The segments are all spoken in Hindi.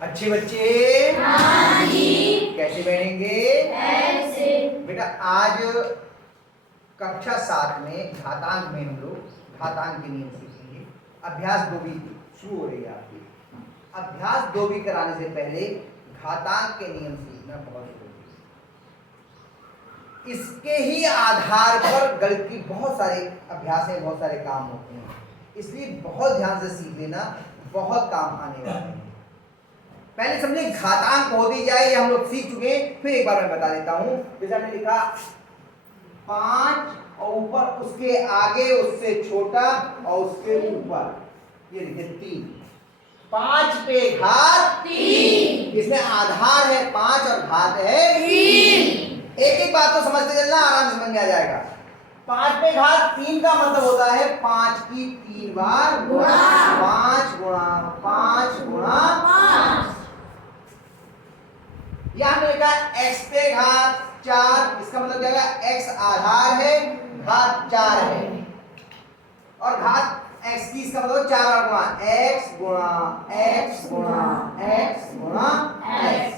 अच्छे बच्चे हाँ जी। कैसे बैठेंगे? ऐसे। बेटा आज कक्षा 7 में घातांक में हम लोग घातांक के नियम सीखेंगे। अभ्यास 2 भी शुरू हो रही है आपकी। अभ्यास 2 भी कराने से पहले घातांक के नियम सीखना बहुत जरूरी है। इसके ही आधार पर गणित की बहुत सारे अभ्यास है, बहुत सारे काम होते हैं, इसलिए बहुत ध्यान से सीख लेना, बहुत काम आने वाले हैं। पहले समझे घातांक हो दी जाए, ये हम लोग सीख चुके हैं, फिर एक बार मैं बता देता हूं। जैसे हमने लिखा 5 और ऊपर उसके आगे उससे छोटा और उसके ऊपर ये लिखे 3। 5 पे घात 3, इसमें आधार है 5 और घात है 3। एक एक बात तो समझते चलना, आराम से समझ में आ जाएगा। 5 पे घात 3 का मतलब होता है 5 की 3 बार गुणा, 5 गुणा 5 गुणा 5। यहां हमने लिखा x पे घात 4, इसका मतलब क्या है? x आधार है, घात 4 है, और घात x की इसका मतलब 4 और गुणा x गुणा x गुणा x गुणा x।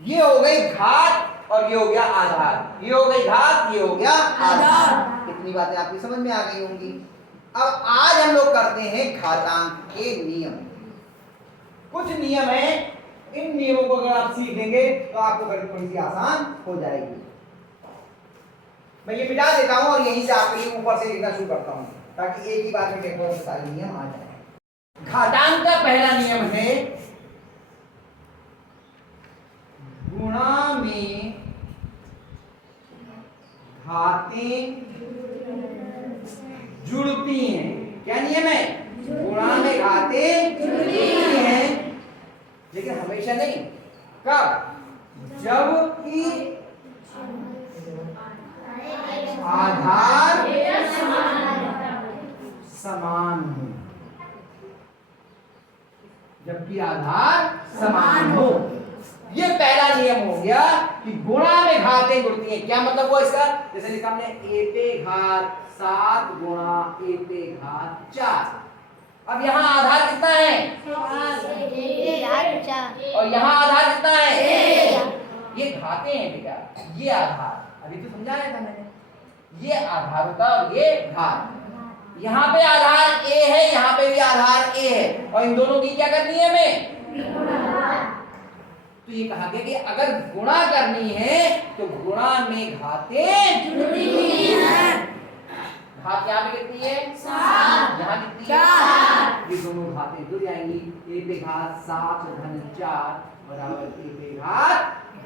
ये हो गई घात और ये हो गया आधार। ये हो गई घात, ये हो गया आधार। इतनी बातें आपकी समझ में आ गई होंगी। अब आज हम लोग करते हैं घातांक के नियम। कुछ नियम है, इन नियमों को अगर आप सीख लेंगे तो आपको गणित थोड़ी सी आसान हो जाएगी। मैं ये मिटा देता हूं और यहीं से आपके लिए ऊपर से लिखना शुरू करता हूं, ताकि एक ही बार में टेक्निकल सारे नियम आ जाए। घातांक का पहला नियम है गुणा में घातें जुड़ती हैं। क्या नियम है? गुणा में घातें जुड़ती हैं, लेकिन हमेशा नहीं। कब? जबकि आधार समान हो। जबकि आधार समान हो, ये पहला नियम हो गया कि गुणा में घातें जुड़ती हैं। क्या मतलब हुआ इसका? जैसे लिखा हमने a पे घात 7 गुणा a पे घात 4। अब यहाँ आधार कितना है? और यहाँ आधार कितना है? ये घातें हैं बेटा, ये आधार अभी तो समझाया था मैंने। ये आधार होता है और ये घात। यहाँ पे आधार a है, यहाँ पे भी आधार a है, और इन दोनों की क्या करनी है हमें? तो ये कहा गया कि अगर गुणा करनी है तो गुणा में घातें जुड़ती हैं। घात यहाँ पे कितनी है? 7। यहाँ कितनी है? 4। ये दोनों घातें जुड़ जाएंगी। a पे घात 7 धन 4 बराबर a पे घात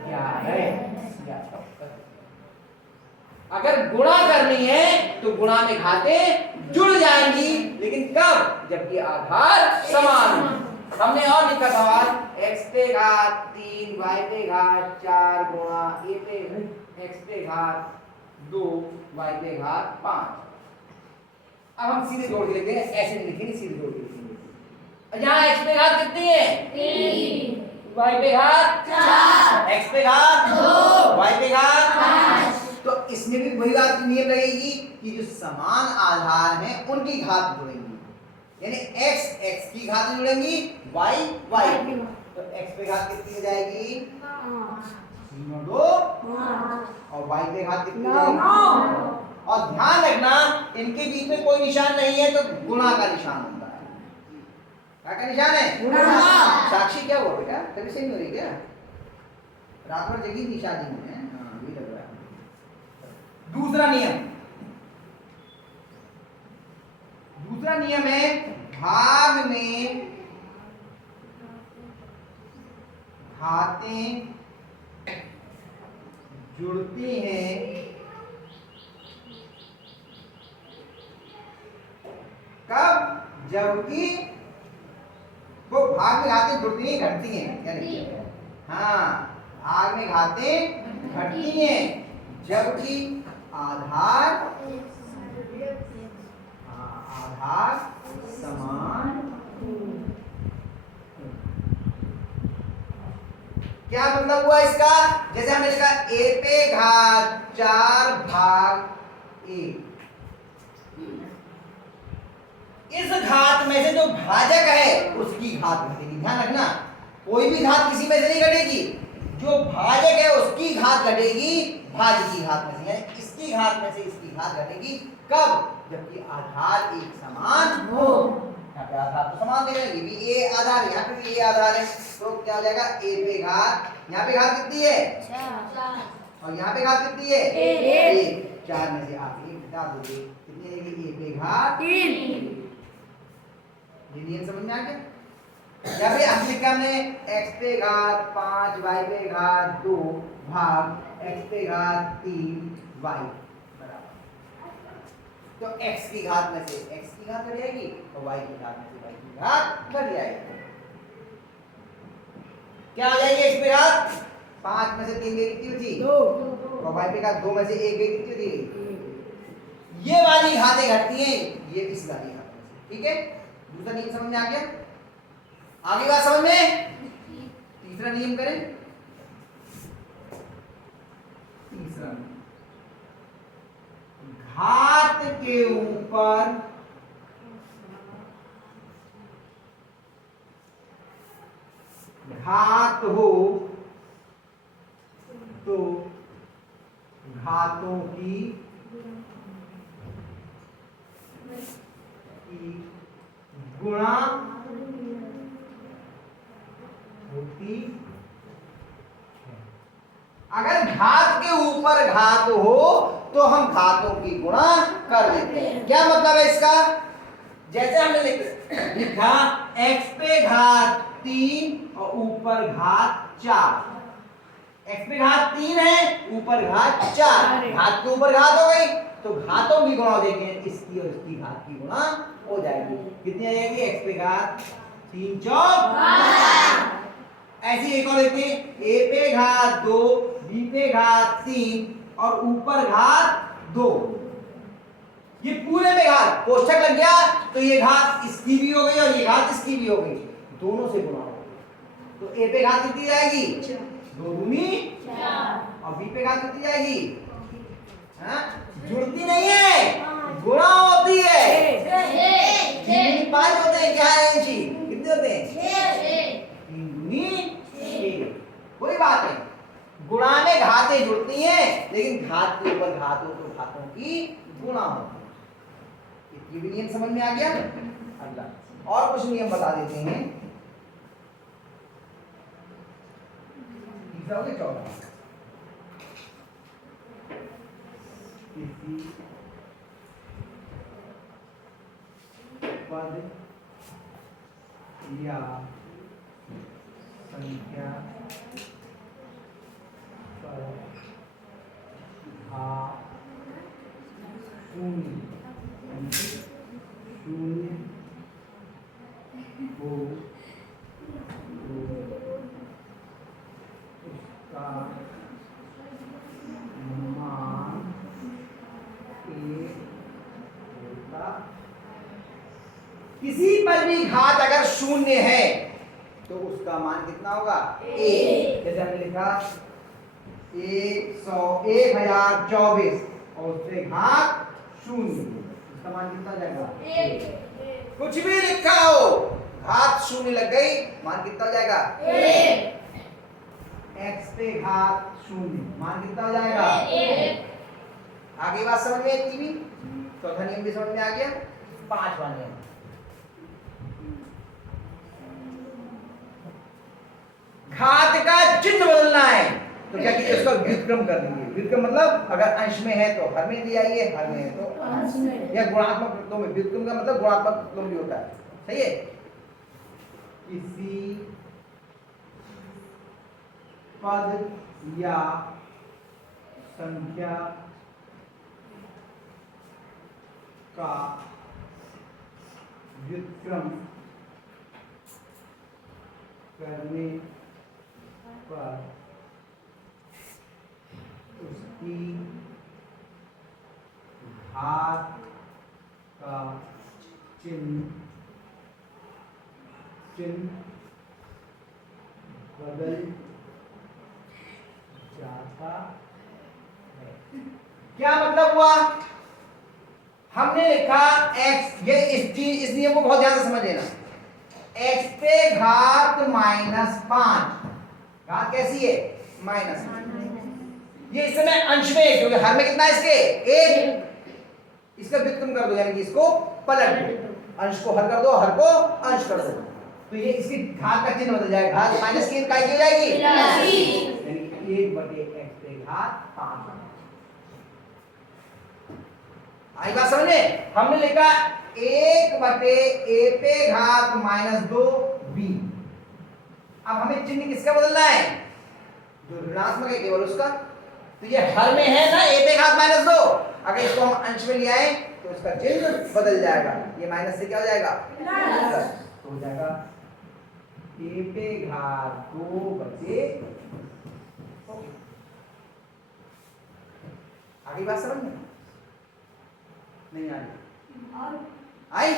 11। अगर गुणा करनी है तो गुणा में घातें जुड़ जाएंगी, लेकिन कब? जबकि आधार समान हो। हमने और लिखा था x पे घात 3 y पे घात 4 गुणा a पे x पे घात 2 y पे घात 5। अब हम सीधे जोड़ के लिखते हैं, ऐसे नहीं लिखेंगे, सीधे जोड़ के लिखेंगे। यहाँ x पे घात कितनी है? 3, y पे घात 4, x पे घात 2, y पे घात 5। तो इसमें भी वही बात नियम लगेगी कि जो समान आधार हैं उनकी घात जुड़ेंगी, यानी x x की घात जुड़ेंगी, y y की। तो x पे घात कितनी हो जाएगी? 2 और y पे घात कितनी हो जाएगी? और ध्यान रखना इनके बीच में कोई निशान नहीं है तो गुणा का निशान होता है। क्या का निशान है? गुणा। साक्षी क्या हुआ बेटा? कभी से नहीं हो रही क्या? रात भर जगी थी शादी में? हाँ ये लग रहा है। दूसरा नियम है भाग में घातें जुड़ती हैं कब? जबकि वो भाग में घातें जुड़ती हैं, घटती हैं। क्या लिखते हैं? हाँ, भाग में घातें घटती हैं जबकि आधार समान। क्या मतलब हुआ इसका? जैसे हमने लिखा a पे घात 4 भाग 1। इस घात में से जो भाजक है उसकी घात घटेगी। ध्यान रखना, कोई भी घात किसी में से नहीं घटेगी, जो भाजक है उसकी घात घटेगी भाज्य की घात में से, यानी इसकी घात में से इसकी घात घटेगी। कब? जबकि आधार एक समान हो। यहाँ पे आधार तो समान दे रहे हैं, ये भी ए आधार है, यहाँ पे भी ए आधार है, तो क्या हो जाएगा ए पे घात, यहाँ पे घात कितनी है 4 और यहाँ पे घात कितनी है 1। 4 में से आप 1 घटा दोगे, कितनी रहेगी ए पे घात 3। ये नियम समझ में आ गया? या फिर हम लिखा हमने x पे घात 5 y पे घात 2 भाग x पे घात 3 y बराबर, तो x की घात में से x की घात घट जाएगी और y की घात में से y की घात घट जाएगी। क्या हो जाएगी? x पे घात 5 में से 3 गई कितनी बची 2 और y पे घात 2 में से 1 गई कितनी बची। ये वाली घातें घटती हैं, ये इस वाली घात में से। ठीक है, दूसरा नियम समझ में आ गया? आगे बात समझ में? तीसरा नियम करें। तीसरा, घात के ऊपर घात हो तो घातों की गुणा होती है। अगर घात के ऊपर घात हो तो हम घातों की गुणा कर देते हैं। क्या मतलब है इसका? जैसे हमने लिखा x पे घात 3 और ऊपर घात 4, x पे घात 3 है ऊपर घात 4, घात के ऊपर घात हो गई तो घातों की गुणा देखें, इसकी और इसकी घात की गुणा हो जाएगी। कितनी आ जाएगी? x पे घात 3 चौक 12। ऐसी एक और लिखते हैं a पे घात 2 b पे घात 3 और ऊपर घात 2। ये पूरे में घात कोष्ठक लग गया तो ये घात इसकी भी हो गई और ये घात इसकी भी हो गई, दोनों से गुणा हो गई। तो a पे घात कितनी जाएगी 2 दूनी 4 और b पे घात कितनी जाएगी, हाँ जुड़ती नहीं है गुणा होती है। 5 होते हैं, क्या है इंची कितने होते हैं 3 दूनी 6। कोई बात है, गुणा में घातें जुड़ती हैं लेकिन घात के ऊपर घात हो तो घातों की गुणा होती है। ये भी नियम समझ में आ गया? अगला और कुछ नियम बता देते हैं। तीसरा हो गया, चौथा किसी पद या संख्या पर घात शून्य हो तो उसका मान 1 होता। किसी पर भी घात अगर शून्य है तो उसका मान कितना होगा 1। जैसे हमने लिखा 1024 और उससे घात 0, उसका मान कितना जाएगा 1। कुछ भी लिखा हो घात 0 लग गई, मान कितना हो जाएगा 1। x पे घात 0 मान कितना हो जाएगा 1। आगे बात समझ में आई थी? चौथा नियम भी समझ में आ गया। पांचवा नियम, घात का चिन्ह बदलना है तो क्या कीजिए, उसका व्युत्क्रम कर देंगे। व्युत्क्रम मतलब अगर अंश में है तो हर में ले आइए, हर में है तो अंश में, या गुणात्मक रूपों में। व्युत्क्रम का मतलब गुणात्मक रूपों भी होता है, सही है। किसी पद या संख्या का व्युत्क्रम करने पर उसकी घात का चिन्ह बदल जाता है। क्या मतलब हुआ? हमने लिखा x, ये इस नियम को बहुत ध्यान से समझ लेना। x पे घात -5, घात कैसी है माइनस, ये इस समय अंश में है क्योंकि हर में कितना है इसके 1, इसका व्युत्क्रम कर दो यानी कि इसको पलट दो, अंश को हर कर दो, हर को अंश कर दो, तो ये इसकी घात का चिन्ह बदल जाएगा, घात माइनस की इकाई की हो जाएगी यानी 1/x पे घात 5। आई बात समझ में? हमने लिखा 1/a पे घात -2b। अब हमें चिन्ह किसका बदलना है? जो ऋणात्मक है केवल उसका, तो ये हर में है ना a पे घात -2, अगर इसको हम अंश में ले आए तो इसका चिन्ह बदल जाएगा, ये माइनस से क्या हो जाएगा प्लस, तो हो जाएगा a पे घात 2/, आगे बात समझ में नहीं आई?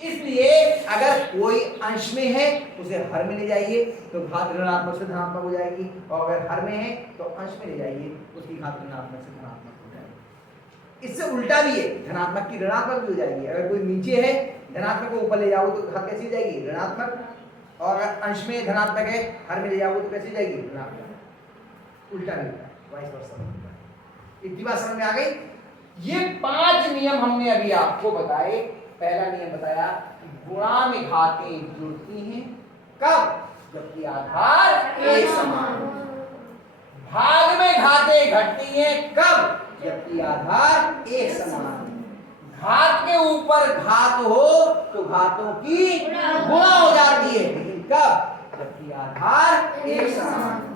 इसलिए अगर कोई अंश में है उसे हर में ले जाइए तो घात ऋणात्मक से धनात्मक हो जाएगी, और अगर हर में है तो अंश में ले जाइए उसकी घात ऋणात्मक से धनात्मक हो जाएगी। इससे उल्टा भी है, धनात्मक की ऋणात्मक भी हो जाएगी। अगर कोई नीचे है धनात्मक को ऊपर ले जाओ तो घात कैसी हो जाएगी ऋणात्मक, और अगर अंश में धनात्मक है हर में ले जाओ तो कैसी हो जाएगी ऋणात्मक। उल्टा भी होता है, वाइस वर्सा। इतनी बात समझ में आ गई? ये 5 नियम हमने अभी आपको बताए। पहला नियम बताया गुणा में घातें जुड़ती हैं कब? जबकि आधार एक समान हो। भाग में घातें घटती हैं कब? जबकि आधार एक समान हो। घात के ऊपर घात हो तो घातों की गुणा हो जाती है, लेकिन कब? जबकि आधार एक समान हो।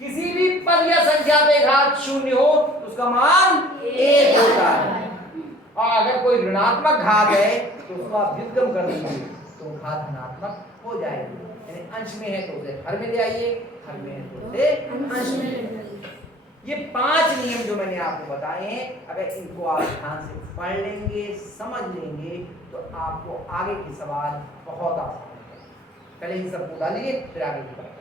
किसी भी पद या संख्या पे घात 0 हो तो उसका मान 1 होता है, और अगर कोई ऋणात्मक घात है तो उसको आप व्युत्क्रम कर दीजिए तो घात धनात्मक हो जाएगी। यानी अंश में है तो उसे हर में ले आइए, हर में है तो उसे अंश में ले आइए। ये 5 नियम जो मैंने आपको बताए हैं, अगर इनको आप ध्यान से पढ़ लेंगे, समझ लेंगे तो आपको आगे के सवाल बहुत आसान है। पहले इन सबको डालिए फिर आगे की बात।